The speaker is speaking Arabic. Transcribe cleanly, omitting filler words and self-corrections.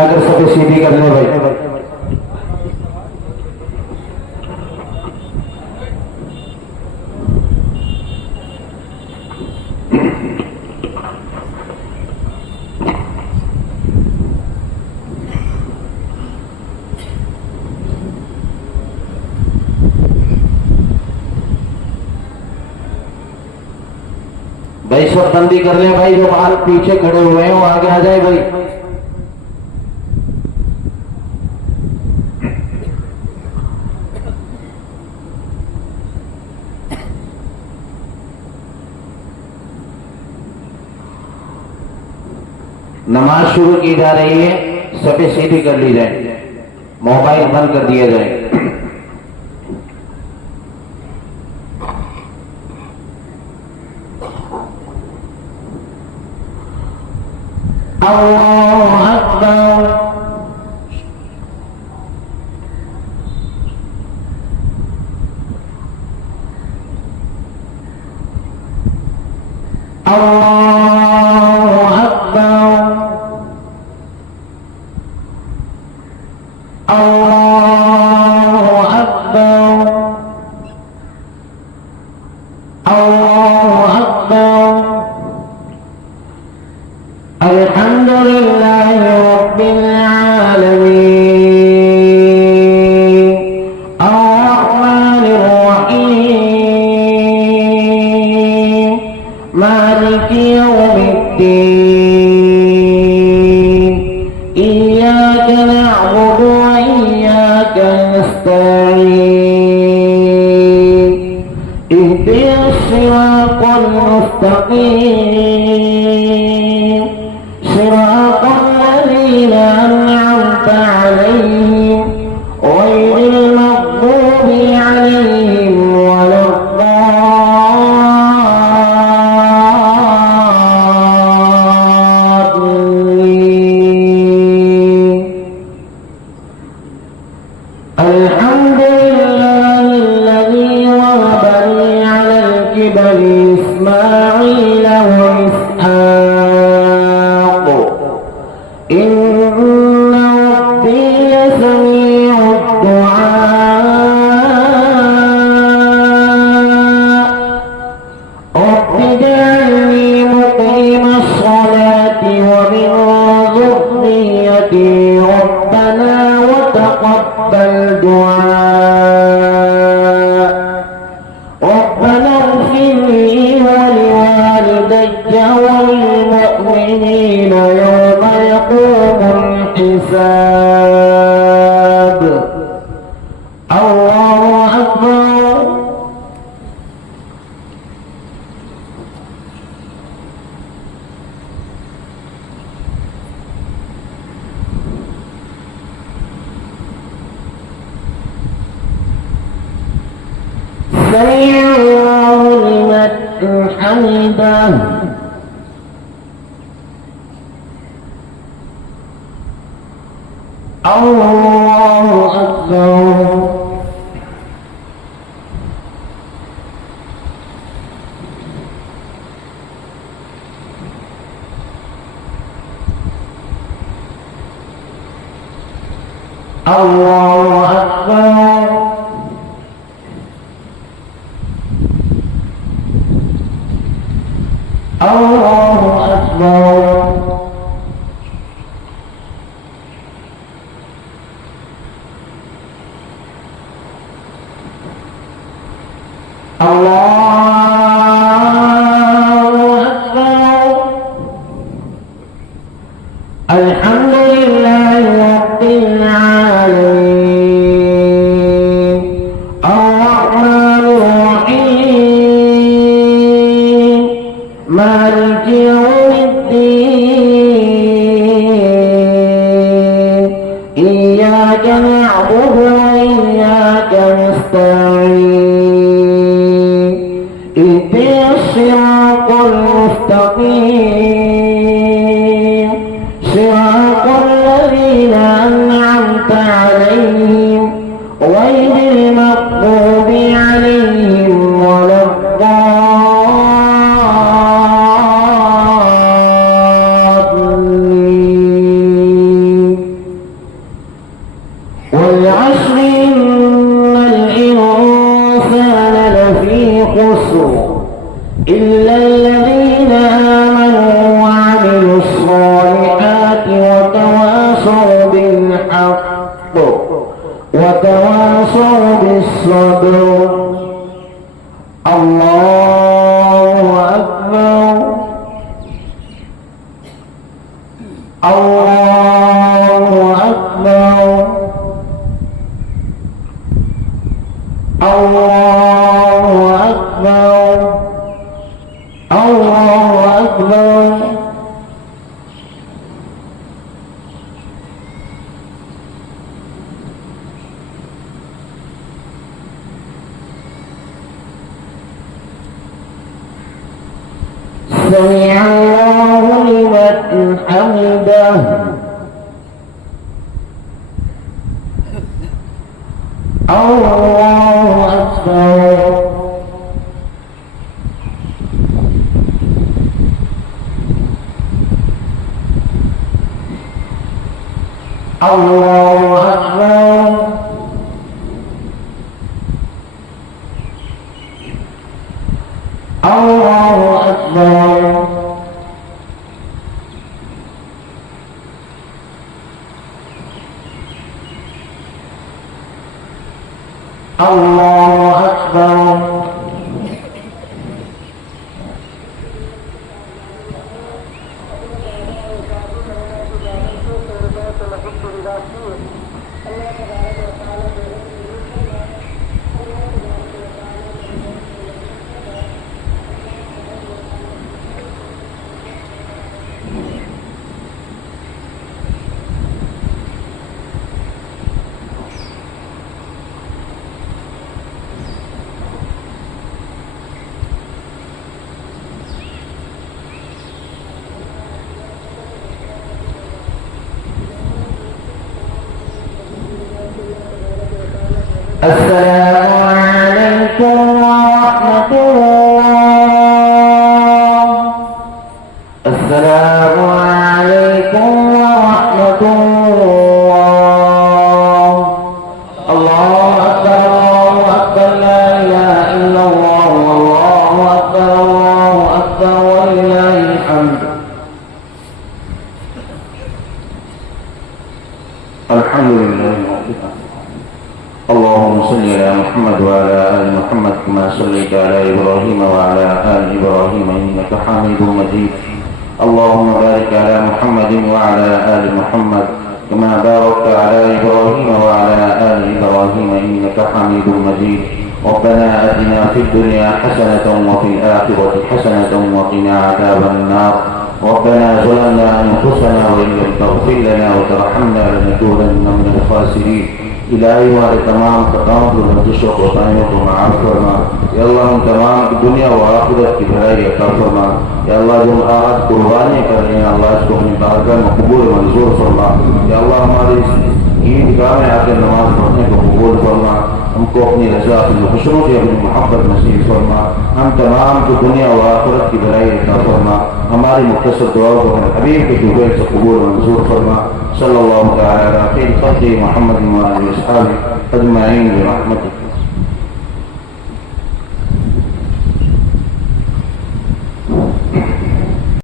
मिलाकर सभी सीधी कर ले भाई। भाई सब बंदी कर ले भाई, जो बाल पीछे खड़े हुए हैं वो आगे आ जाए भाई। नमाज शुरू की जा रही है, सभी सीधी कर ली जाए, मोबाइल बंद कर दिया जाए। अल्लाहु अकबर। अल्लाहु अकबर। अल्लाहु अकबर। अल्लाहु अकबर। अल्हम्दुलिल्लाहि रब्बिल आलमीन अर्रहमानिर रहीम मालिकि यौमिद्दीन इय्याका नअबुदु व इय्याका नस्तईन इहदिnas siratal mustaqim صراط الذين أنعمت عليهم غير المغضوب عليهم ولا الضالين. الحمد لله الذي وهب لي على الكبر إسماعيل وإسحاق إن ربي لسميع الدعاء رب اجعلني مقيم الصلاة ومن ذريتي ربنا وتقبل دعاء ربنا اغفر لي ولوالدي وللمؤمنين يوم يقوم الحساب. الله أكبر. سمع الله لمن حمده. الله أكبر. الله أكبر. الله أكبر. الله أكبر. الحمد لله رب العالمين الرحمن الرحيم مالك يوم الدين إياك نعبد وإياك نستعين اهدنا الصراط المستقيم صراط الذين أنعمت عليهم غير المغضوب عليهم ولا الضالين. بالحق وتواصوا بالصبر. الله أكبر الله أكبر الله أكبر الله أكبر. سمع الله لمن حمده. الله أكبر الله أكبر الله أكبر الله أكبر. السلام عليكم ورحمة الله. السلام عليكم ورحمة الله. الله أكبر الله أكبر لا إله إلا الله والله أكبر الله أكبر ولله الحمد. الحمد لله اللهم صل على محمد وعلى آل محمد كما صليت على إبراهيم وعلى آل إبراهيم إنك حميد مجيد. اللهم بارك على محمد وعلى آل محمد كما باركت على إبراهيم وعلى آل إبراهيم إنك حميد مجيد. ربنا آتنا في الدنيا حسنة وفي الآخرة حسنة وقنا عذاب النار. ربنا ظلمنا أنفسنا وإن لم تغفر لنا وترحمنا لنكونن من الخاسرين. इलाही हमारे तमाम खताओं को बंदिशों कोताहियों को माफ़ फरमा। या अल्लाह हम तमाम की दुनिया व आखिरत की भलाई अता फरमा। या अल्लाह जो आज कुर्बानी कर रहे हैं अल्लाह इसको अपनी बारगाह में कबूल मंजूर फरमा। या अल्लाह हमारी ईदगाह में आकर नमाज पढ़ने को कबूल फरमा। हमको अपनी रज़ा अपनी खुशरों की अपनी मोहब्बत नसीब फरमा। हम तमाम को दुनिया व आखिरत की भलाई अता फरमा। हमारी मुख्तसर दुआओं को हबीब के दुआओं से कबूल मंजूर फरमा। सल्लल्लाहु अलैहि व सल्लम मोहम्मद व आलिहि व अस्हाबिहि अजमईन बिरहमतिक।